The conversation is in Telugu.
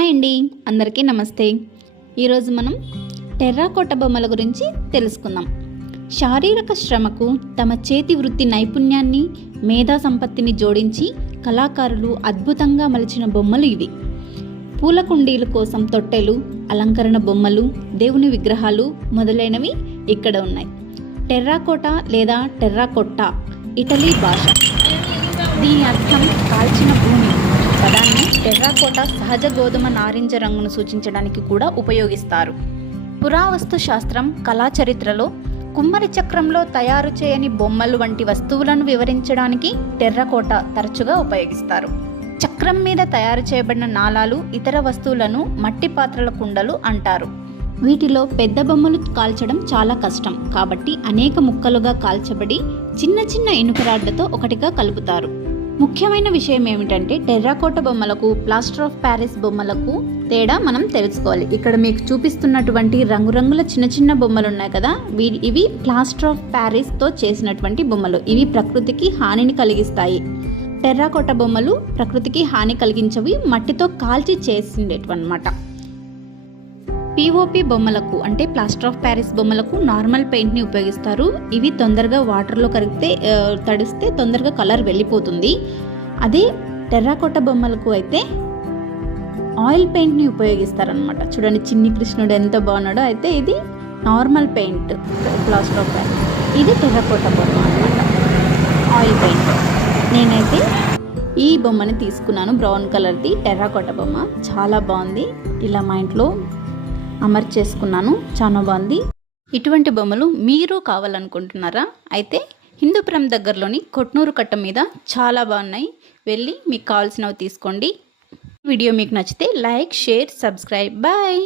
హాయ్ అండి. అందరికీ నమస్తే. ఈరోజు మనం టెర్రాకోట బొమ్మల గురించి తెలుసుకుందాం. శారీరక శ్రమకు తమ చేతి వృత్తి నైపుణ్యాన్ని మేధా సంపత్తిని జోడించి కళాకారులు అద్భుతంగా మలిచిన బొమ్మలు ఇవి. పూల కుండీల కోసం తొట్టెలు అలంకరణ బొమ్మలు దేవుని విగ్రహాలు మొదలైనవి ఇక్కడ ఉన్నాయి. టెర్రాకోట లేదా టెర్రాకొట్ట ఇటలీ భాష. దీని అర్థం కాల్చిన భూమి. పదాన్ని టెర్రాకోట సహజ గోధుమ నారింజ రంగును సూచించడానికి కూడా ఉపయోగిస్తారు. పురావస్తు శాస్త్రం కళా చరిత్రలో కుమ్మరి చక్రంలో తయారు చేయని బొమ్మలు వంటి వస్తువులను వివరించడానికి టెర్రకోట తరచుగా ఉపయోగిస్తారు. చక్రం మీద తయారు చేయబడిన నాళాలు ఇతర వస్తువులను మట్టి పాత్రల కుండలు అంటారు. వీటిలో పెద్ద బొమ్మలు కాల్చడం చాలా కష్టం. కాబట్టి అనేక ముక్కలుగా కాల్చబడి చిన్న చిన్న ఇనుపరాడ్లతో ఒకటిగా కలుపుతారు. ముఖ్యమైన విషయం ఏమిటంటే టెర్రాకోట బొమ్మలకు ప్లాస్టర్ ఆఫ్ ప్యారిస్ బొమ్మలకు తేడా మనం తెలుసుకోవాలి. ఇక్కడ మీకు చూపిస్తున్నటువంటి రంగురంగుల చిన్న చిన్న బొమ్మలు ఉన్నాయి కదా వీ ఇవి ప్లాస్టర్ ఆఫ్ ప్యారిస్తో చేసినటువంటి బొమ్మలు. ఇవి ప్రకృతికి హానిని కలిగిస్తాయి. టెర్రాకోట బొమ్మలు ప్రకృతికి హాని కలిగించవి మట్టితో కాల్చి చేసిండేటవన్నమాట. పిఓపి బొమ్మలకు అంటే ప్లాస్టర్ ఆఫ్ ప్యారిస్ బొమ్మలకు నార్మల్ పెయింట్ని ఉపయోగిస్తారు. ఇవి తొందరగా వాటర్లో కరిగితే తడిస్తే తొందరగా కలర్ వెళ్ళిపోతుంది. అదే టెర్రాకోట బొమ్మలకు అయితే ఆయిల్ పెయింట్ని ఉపయోగిస్తారనమాట చూడండి చిన్ని కృష్ణుడు ఎంత బాగున్నాడో. అయితే ఇది normal paint plaster of Paris ఇది టెర్రాకోట బొమ్మ అనమాట ఆయిల్ పెయింట్ నేనైతే ఈ బొమ్మని తీసుకున్నాను బ్రౌన్ కలర్ది టెర్రాకోట బొమ్మ. చాలా బాగుంది. ఇలా మా ఇంట్లో అమర్చేసుకున్నాను. చాలా బాగుంది. ఇటువంటి బొమ్మలు మీరు కావాలనుకుంటున్నారా? అయితే హిందూపురం దగ్గరలోని కొట్నూరు కట్ట మీద చాలా బాగున్నాయి. వెళ్ళి మీకు కావాల్సినవి తీసుకోండి. వీడియో మీకు నచ్చితే లైక్ షేర్ సబ్స్క్రైబ్. బాయ్!